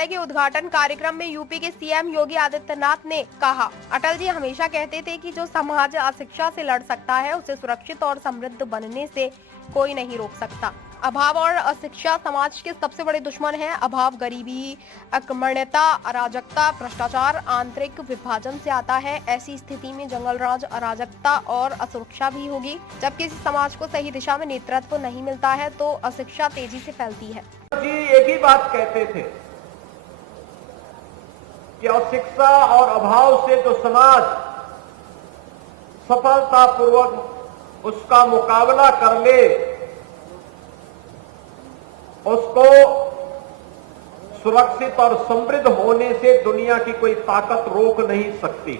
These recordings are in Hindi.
विश्वविद्यालय के उद्घाटन कार्यक्रम में यूपी के सीएम योगी आदित्यनाथ ने कहा, अटल जी हमेशा कहते थे कि जो समाज अशिक्षा से लड़ सकता है उसे सुरक्षित और समृद्ध बनने से कोई नहीं रोक सकता। अभाव और अशिक्षा समाज के सबसे बड़े दुश्मन हैं। अभाव गरीबी, अकर्मण्यता, अराजकता, भ्रष्टाचार, आंतरिक विभाजन से आता है। ऐसी स्थिति में जंगल राज, अराजकता और असुरक्षा भी होगी। जब किसी समाज को सही दिशा में नेतृत्व नहीं मिलता है तो अशिक्षा तेजी से फैलती है। जी एक ही बात कहते थे कि अशिक्षा और अभाव से जो समाज सफलतापूर्वक उसका मुकाबला कर ले, उसको सुरक्षित और समृद्ध होने से दुनिया की कोई ताकत रोक नहीं सकती।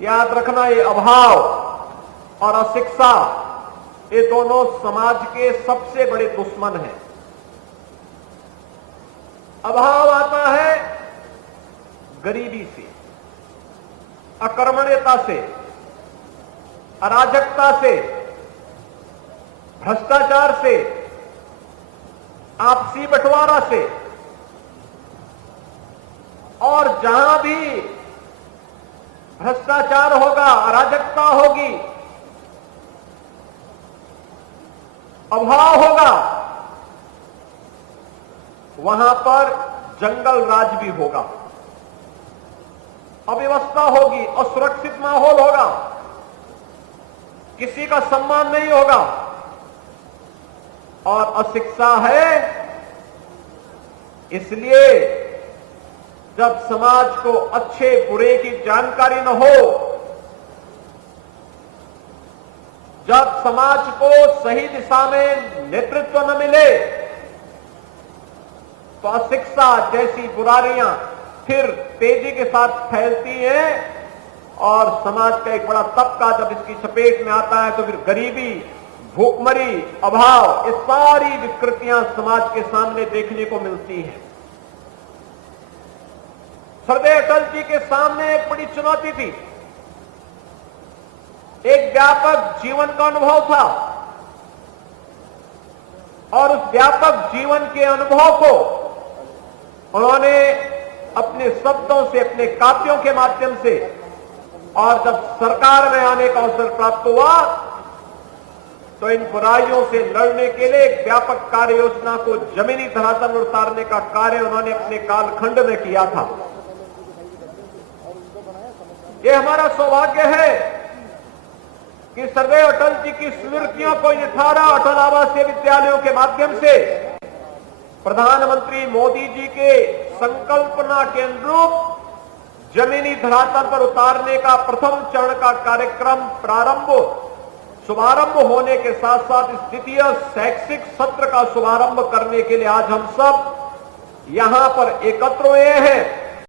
याद रखना, ये अभाव और अशिक्षा ये दोनों समाज के सबसे बड़े दुश्मन हैं। अभाव आता है गरीबी से, अकर्मण्यता से, अराजकता से, भ्रष्टाचार से, आपसी बंटवारा से, और जहां भी भ्रष्टाचार होगा, अराजकता होगी, अभाव होगा, वहां पर जंगल राज भी होगा, अव्यवस्था होगी, असुरक्षित माहौल होगा, किसी का सम्मान नहीं होगा। और अशिक्षा है, इसलिए जब समाज को अच्छे बुरे की जानकारी न हो, जब समाज को सही दिशा में नेतृत्व न मिले, तो अशिक्षा जैसी बुराइयां फिर तेजी के साथ फैलती हैं और समाज का एक बड़ा तबका जब इसकी चपेट में आता है तो फिर गरीबी, भूखमरी, अभाव, ये सारी विकृतियां समाज के सामने देखने को मिलती हैं। सरदार अटल जी के सामने एक बड़ी चुनौती थी, एक व्यापक जीवन का अनुभव था और उस व्यापक जीवन के अनुभव को उन्होंने अपने शब्दों से, अपने काव्यों के माध्यम से, और जब सरकार में आने का अवसर प्राप्त हुआ तो इन बुराइयों से लड़ने के लिए एक व्यापक कार्य योजना को जमीनी धरातल पर उतारने का कार्य उन्होंने अपने कालखंड में किया था। ये हमारा सौभाग्य है कि सरदार अटल जी की स्मृतियों को 18 अटल आवासीय विद्यालयों के माध्यम से प्रधानमंत्री मोदी जी के संकल्पना के अनुरूप जमीनी धरातल पर उतारने का प्रथम चरण का कार्यक्रम शुभारंभ होने के साथ साथ इस द्वितीय शैक्षिक सत्र का शुभारंभ करने के लिए आज हम सब यहां पर एकत्र हुए हैं।